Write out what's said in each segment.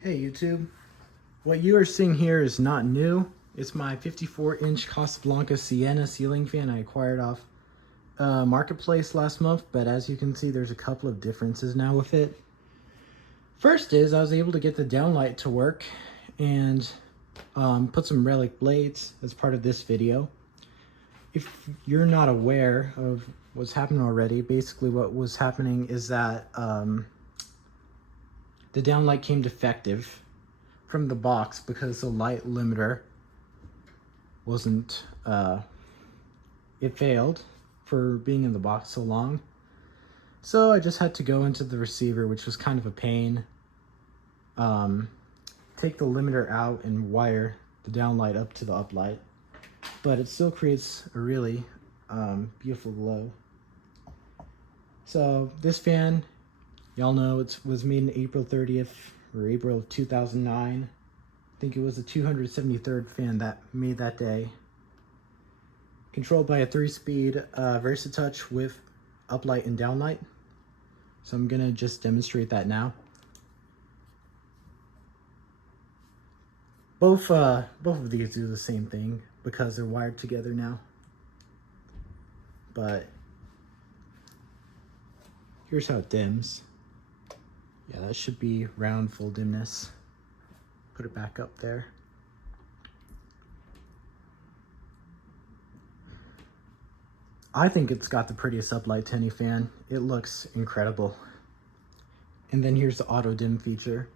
Hey YouTube, what you are seeing here is not new. It's my 54-inch Casablanca Siena ceiling fan I acquired off Marketplace last month, but as you can see there's a couple of differences now with it. First is I was able to get the downlight to work and put some relic blades as part of this video. If you're not aware of what's happening already, basically what was happening is that the downlight came defective from the box because the light limiter wasn't, it failed for being in the box so long. So I just had to go into the receiver, which was kind of a pain, take the limiter out and wire the downlight up to the uplight. But it still creates a really beautiful glow. So this fan, y'all know it was made in April 30th or April of 2009. I think it was the 273rd fan that made that day. Controlled by a 3-speed Versatouch with uplight and downlight. So I'm gonna just demonstrate that now. Both of these do the same thing because they're wired together now. But here's how it dims. Yeah, that should be round full dimness. Put it back up there. I think it's got the prettiest uplight to any fan. It looks incredible. And then here's the auto dim feature.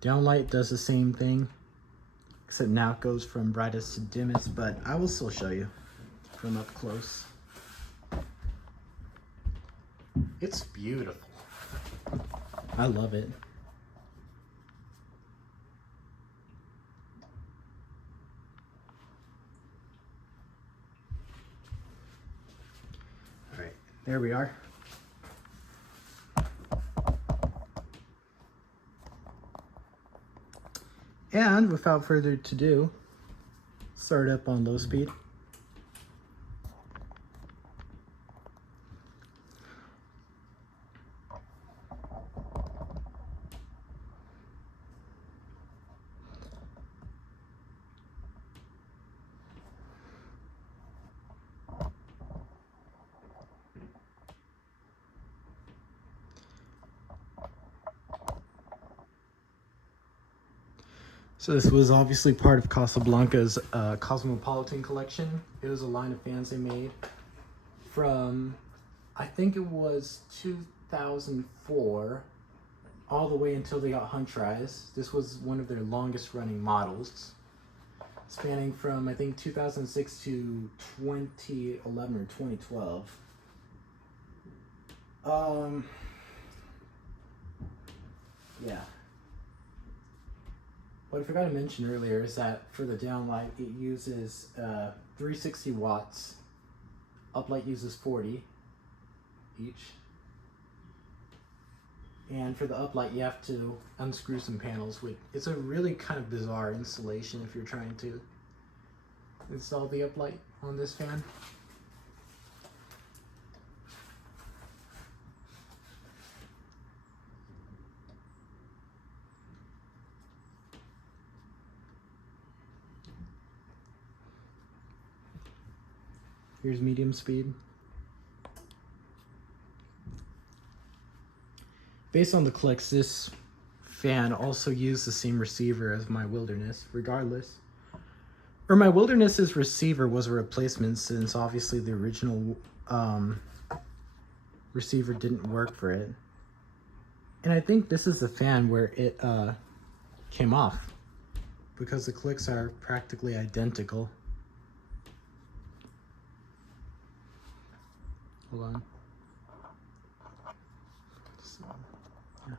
Downlight does the same thing, except now it goes from brightest to dimmest, but I will still show you from up close. It's beautiful. I love it. All right, there we are. And without further ado, start up on low speed. So this was obviously part of Casablanca's Cosmopolitan collection. It was a line of fans they made from, I think it was 2004, all the way until they got Hunt Tries. This was one of their longest running models, spanning from I think 2006 to 2011 or 2012. Yeah. What I forgot to mention earlier is that for the downlight, it uses 360 watts. Uplight uses 40 each. And for the uplight, you have to unscrew some panels. It's a really kind of bizarre installation if you're trying to install the uplight on this fan. Here's medium speed. Based on the clicks, this fan also used the same receiver as my Wilderness, regardless. Or my Wilderness's receiver was a replacement since obviously the original receiver didn't work for it. And I think this is the fan where it came off because the clicks are practically identical. Hold on. So, yeah.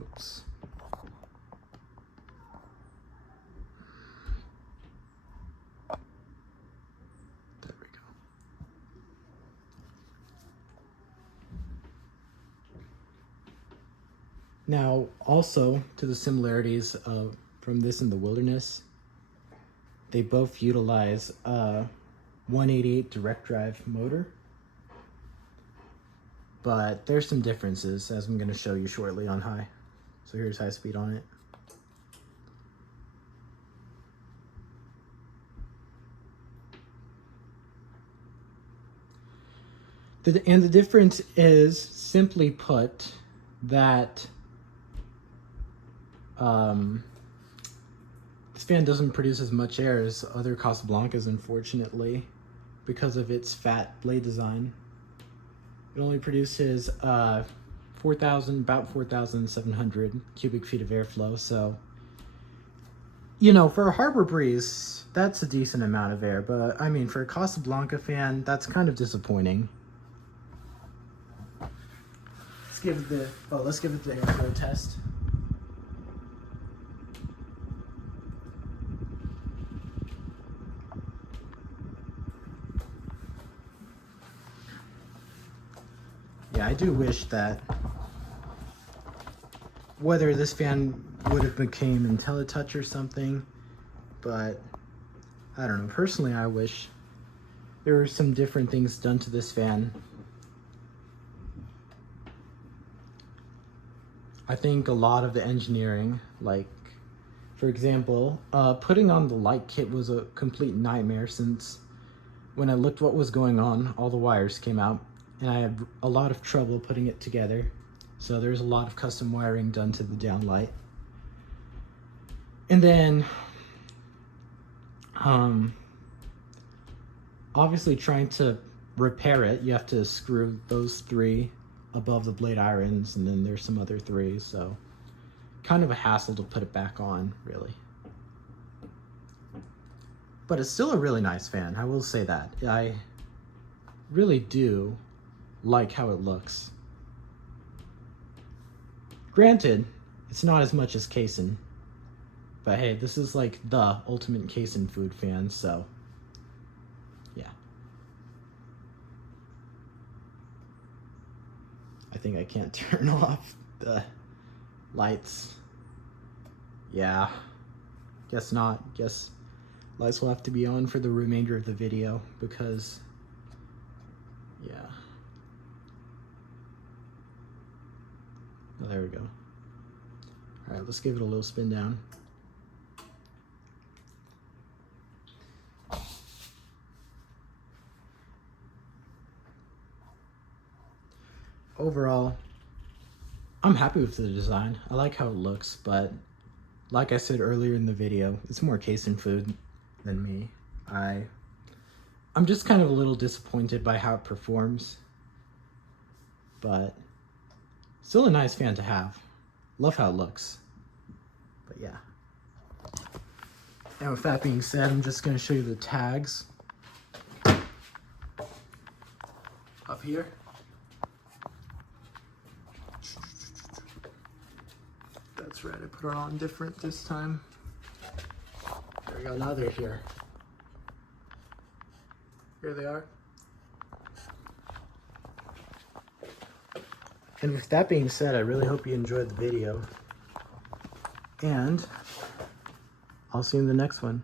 Oops. There we go. Now, also to the similarities of from this and the Wilderness, they both utilize a 188 direct drive motor, but there's some differences as I'm going to show you shortly on high. So here's high speed on it. And the difference is, simply put, that this fan doesn't produce as much air as other Casablancas, unfortunately, because of its fat blade design. It only produces about 4,700 cubic feet of airflow. So, you know, for a harbor breeze, that's a decent amount of air. But I mean, for a Casablanca fan, that's kind of disappointing. Let's give it the airflow test. Yeah, I do wish that whether this fan would have became IntelliTouch or something, but I don't know. Personally, I wish there were some different things done to this fan. I think a lot of the engineering, like, for example, putting on the light kit was a complete nightmare, since when I looked what was going on, all the wires came out, and I had a lot of trouble putting it together. So there's a lot of custom wiring done to the downlight. And then, obviously trying to repair it, you have to screw those 3 above the blade irons, and then there's some other 3, so kind of a hassle to put it back on, really. But it's still a really nice fan, I will say that. I really do like how it looks. Granted, it's not as much as Casein, but hey, this is like the ultimate Casein food fan, so yeah. I think I can't turn off the lights. Yeah, guess not. Guess lights will have to be on for the remainder of the video, because yeah. Oh, there we go. All right, let's give it a little spin down. Overall, I'm happy with the design. I like how it looks, but like I said earlier in the video, it's more Casein food than me. I'm just kind of a little disappointed by how it performs, but still a nice fan to have. Love how it looks. But yeah. And with that being said, I'm just going to show you the tags up here. That's right, I put it on different this time. There we go, now they're here. Here they are. And with that being said, I really hope you enjoyed the video. And I'll see you in the next one.